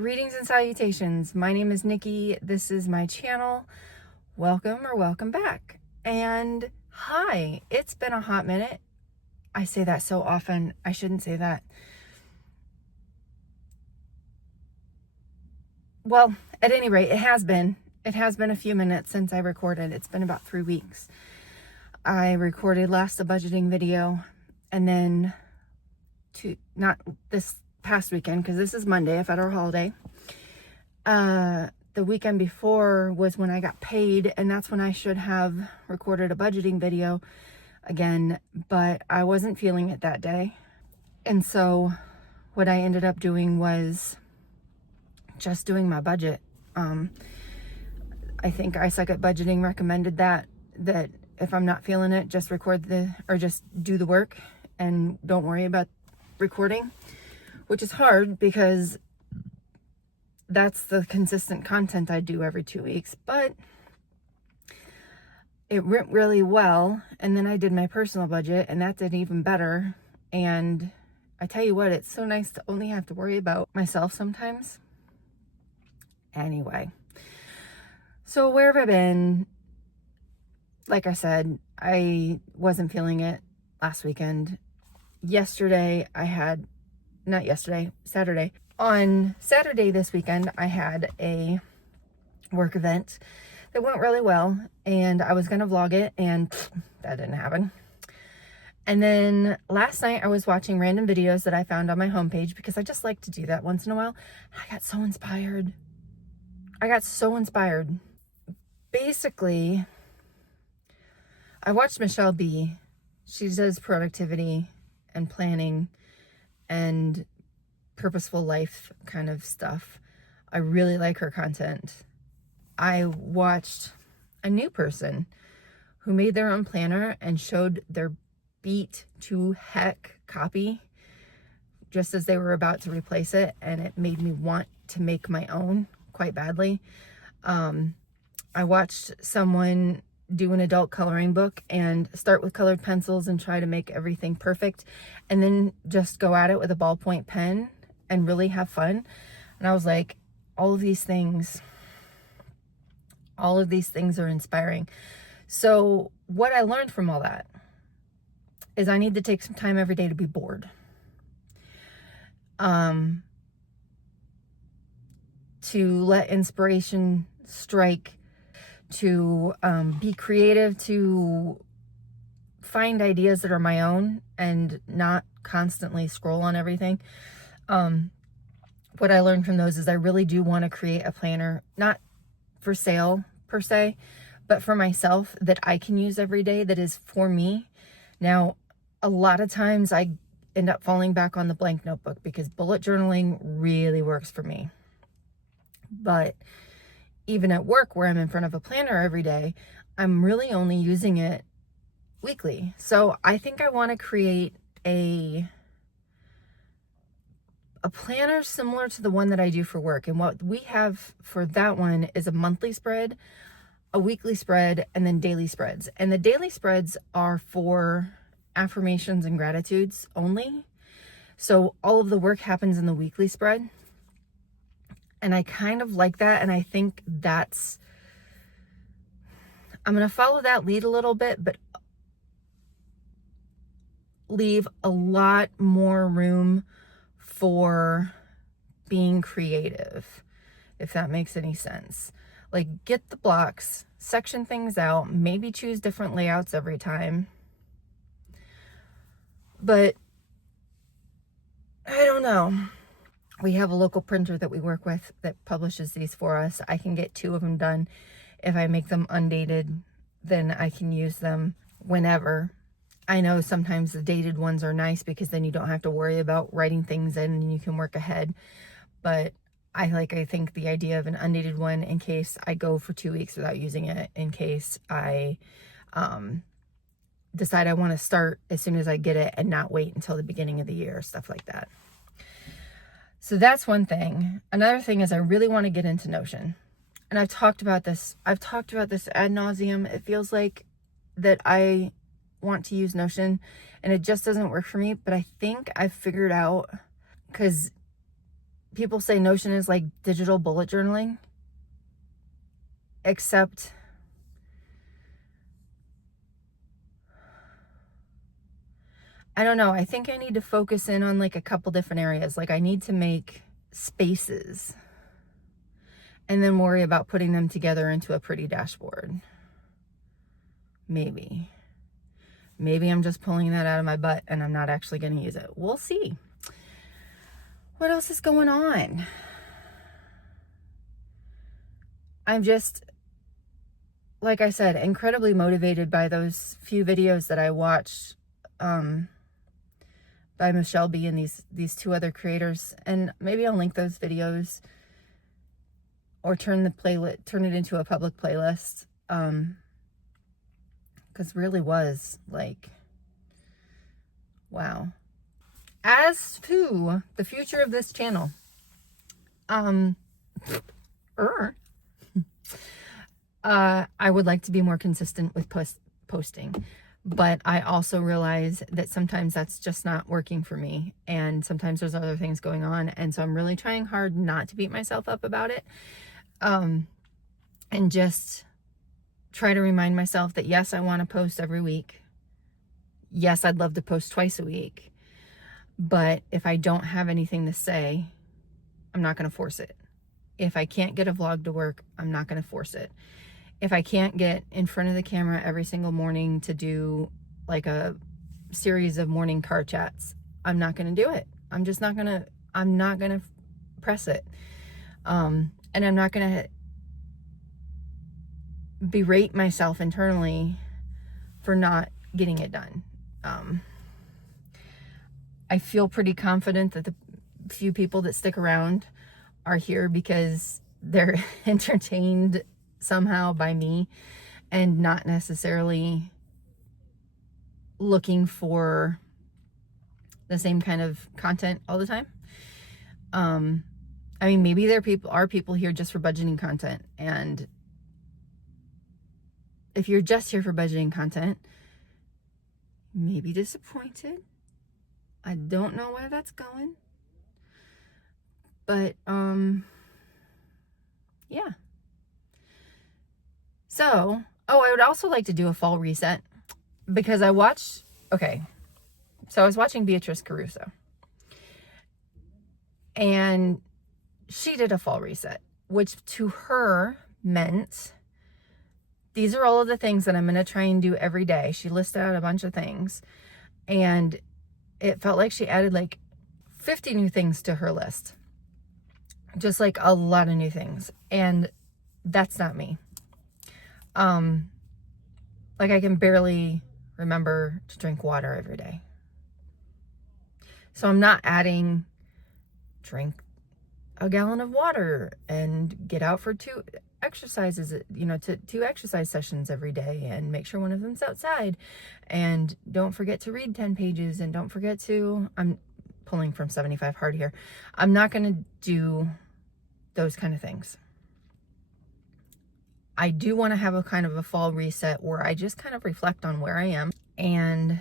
Greetings and salutations. My name is Nikki. This is my channel. Welcome or welcome back. And hi, it's been a hot minute. I say that so often. I shouldn't say that. Well, at any rate, it has been. It has been a few minutes since I recorded. It's been about 3 weeks. I recorded last a budgeting video, and then not this past weekend, because this is Monday, a federal holiday. The weekend before was when I got paid, and that's when I should have recorded a budgeting video again, but I wasn't feeling it that day. And so what I ended up doing was just doing my budget. I think I Suck at Budgeting recommended that if I'm not feeling it, just just do the work and don't worry about recording, which is hard because that's the consistent content I do every 2 weeks, but it went really well. And then I did my personal budget, and that did even better. And I tell you what, it's so nice to only have to worry about myself sometimes. Anyway, so where have I been? Like I said, I wasn't feeling it last weekend. Saturday. On Saturday this weekend, I had a work event that went really well, and I was going to vlog it, and that didn't happen. And then last night I was watching random videos that I found on my homepage, because I just like to do that once in a while. I got so inspired. Basically, I watched Michelle B. She does productivity and planning and purposeful life kind of stuff. I really like her content. I watched a new person who made their own planner and showed their beat to heck copy just as they were about to replace it, and it made me want to make my own quite badly. I watched someone do an adult coloring book and start with colored pencils and try to make everything perfect, and then just go at it with a ballpoint pen and really have fun. And I was like, all of these things are inspiring. So what I learned from all that is I need to take some time every day to be bored. To let inspiration strike, to be creative, to find ideas that are my own and not constantly scroll on everything. What I learned from those is I really do want to create a planner, not for sale per se, but for myself, that I can use every day, that is for me. Now, a lot of times I end up falling back on the blank notebook because bullet journaling really works for me. But even at work, where I'm in front of a planner every day, I'm really only using it weekly. So I think I want to create a planner similar to the one that I do for work. And what we have for that one is a monthly spread, a weekly spread, and then daily spreads. And the daily spreads are for affirmations and gratitudes only. So all of the work happens in the weekly spread. And I kind of like that. And I think I'm going to follow that lead a little bit, but leave a lot more room for being creative, if that makes any sense. Like, get the blocks, section things out, maybe choose different layouts every time. But I don't know. We have a local printer that we work with that publishes these for us. I can get 2 of them done. If I make them undated, then I can use them whenever. I know sometimes the dated ones are nice because then you don't have to worry about writing things in and you can work ahead. But I think the idea of an undated one, in case I go for 2 weeks without using it, in case I decide I want to start as soon as I get it and not wait until the beginning of the year, stuff like that. So that's one thing. Another thing is I really want to get into Notion. And I've talked about this ad nauseum. It feels like that I want to use Notion and it just doesn't work for me. But I think I've figured out, because people say Notion is like digital bullet journaling, except I don't know. I think I need to focus in on like a couple different areas. Like I need to make spaces and then worry about putting them together into a pretty dashboard. Maybe I'm just pulling that out of my butt and I'm not actually going to use it. We'll see. What else is going on? I'm just, like I said, incredibly motivated by those few videos that I watched by Michelle B and these two other creators. And maybe I'll link those videos or turn it into a public playlist. Because really was like, wow. As to the future of this channel, I would like to be more consistent with posting, but I also realize that sometimes that's just not working for me, and sometimes there's other things going on, and so I'm really trying hard not to beat myself up about it, and just try to remind myself that yes, I want to post every week. Yes, I'd love to post twice a week, but if I don't have anything to say, I'm not going to force it. If I can't get a vlog to work, I'm not going to force it. If I can't get in front of the camera every single morning to do like a series of morning car chats, I'm not going to do it. I'm not going to press it. And I'm not going to berate myself internally for not getting it done. I feel pretty confident that the few people that stick around are here because they're entertained somehow by me and not necessarily looking for the same kind of content all the time. I mean, maybe there are people here just for budgeting content, and if you're just here for budgeting content, maybe disappointed. I don't know where that's going, but yeah. So, I would also like to do a fall reset because I was watching Beatrice Caruso, and she did a fall reset, which to her meant these are all of the things that I'm going to try and do every day. She listed out a bunch of things, and it felt like she added like 50 new things to her list. Just like a lot of new things. And that's not me. Like I can barely remember to drink water every day. So I'm not adding drink a gallon of water and get out for 2 exercises, to 2 exercise sessions every day, and make sure one of them's outside, and don't forget to read 10 pages, and don't forget to, I'm pulling from 75 hard here. I'm not going to do those kind of things. I do want to have a kind of a fall reset where I just kind of reflect on where I am and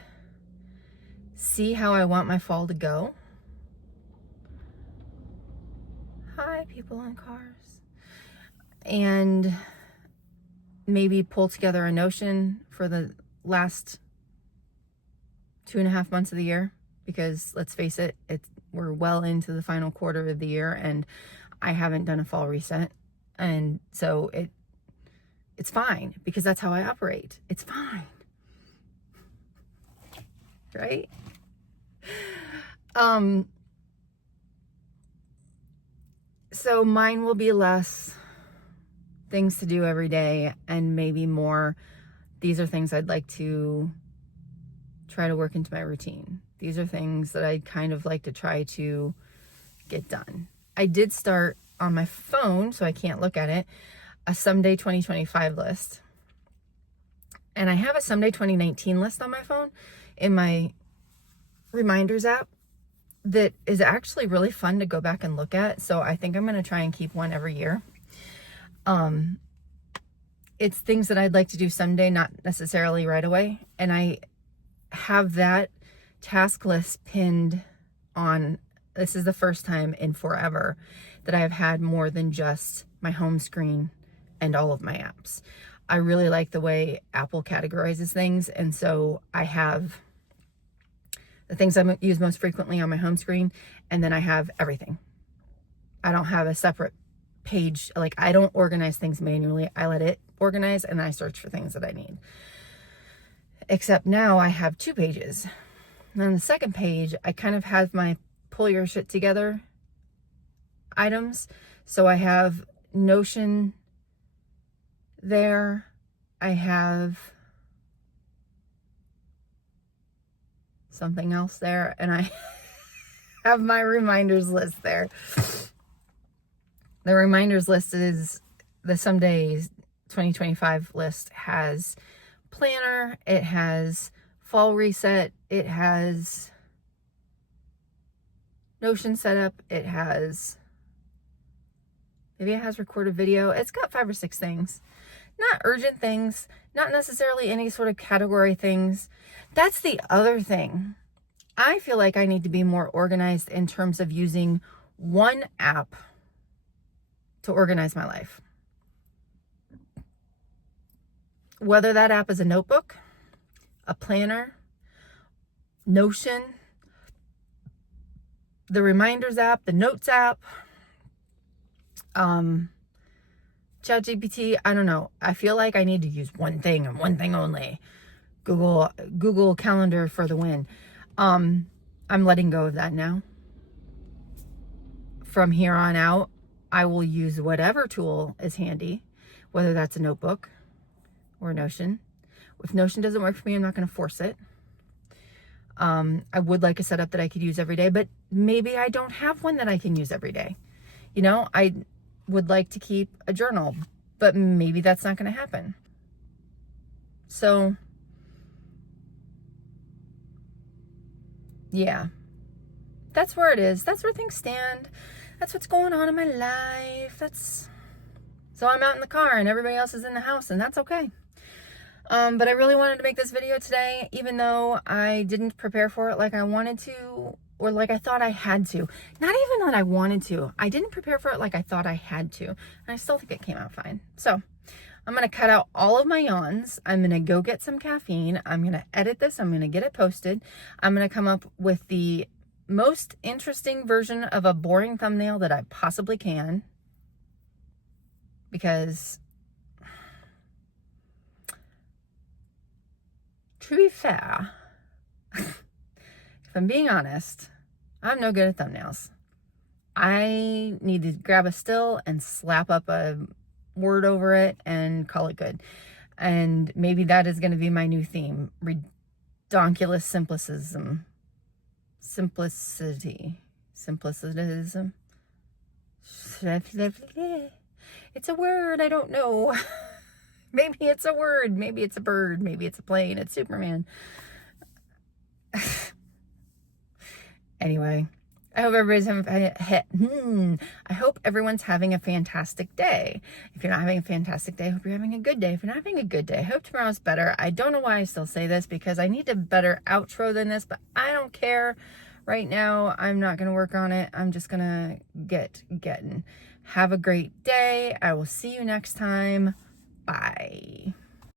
see how I want my fall to go. Hi, people in cars. And maybe pull together a Notion for the last 2.5 months of the year, because let's face it, we're well into the final quarter of the year and I haven't done a fall reset. And so it's fine, because that's how I operate. It's fine. Right? So mine will be less things to do every day and maybe more, these are things I'd like to try to work into my routine. These are things that I'd kind of like to try to get done. I did start on my phone, so I can't look at it, a Someday 2025 list. And I have a Someday 2019 list on my phone in my reminders app that is actually really fun to go back and look at. So I think I'm going to try and keep one every year. It's things that I'd like to do someday, not necessarily right away. And I have that task list pinned on This is the first time in forever that I have had more than just my home screen and all of my apps. I really like the way Apple categorizes things. And so I have the things I use most frequently on my home screen, and then I have everything. I don't have a separate page. Like, I don't organize things manually. I let it organize, and I search for things that I need. Except now I have 2 pages. And on the second page, I kind of have my pull your shit together items. So I have Notion there. I have something else there, and I have my reminders list there. The reminders list is the Some Days 2025 list. Has planner, it has fall reset, it has Notion setup, it has, maybe it has recorded video. It's got 5 or 6 things. Not urgent things, not necessarily any sort of category things. That's the other thing. I feel like I need to be more organized in terms of using one app to organize my life. Whether that app is a notebook, a planner, Notion, the reminders app, the notes app, ChatGPT, I don't know. I feel like I need to use one thing and one thing only. Google Calendar for the win. I'm letting go of that now. From here on out, I will use whatever tool is handy, whether that's a notebook or Notion. If Notion doesn't work for me, I'm not going to force it. I would like a setup that I could use every day, but maybe I don't have one that I can use every day. You know, I would like to keep a journal, but maybe that's not going to happen. So, yeah, that's where it is. That's where things stand. That's what's going on in my life. So I'm out in the car and everybody else is in the house, and that's okay. But I really wanted to make this video today, even though I didn't prepare for it like I wanted to, or like I thought I had to. Not even that I wanted to. I didn't prepare for it like I thought I had to. And I still think it came out fine. So I'm going to cut out all of my yawns. I'm going to go get some caffeine. I'm going to edit this. I'm going to get it posted. I'm going to come up with the most interesting version of a boring thumbnail that I possibly can. Because, to be fair, if I'm being honest, I'm no good at thumbnails. I need to grab a still and slap up a word over it and call it good. And maybe that is going to be my new theme. Redonkulous simplicism. Simplicitism. It's a word, I don't know. Maybe it's a word, maybe it's a bird, maybe it's a plane, it's Superman. Anyway, I hope everybody's I hope everyone's having a fantastic day. If you're not having a fantastic day, I hope you're having a good day. If you're not having a good day, I hope tomorrow's better. I don't know why I still say this, because I need a better outro than this, but I don't care. Right now, I'm not going to work on it. I'm just going to getting. Have a great day. I will see you next time. Bye.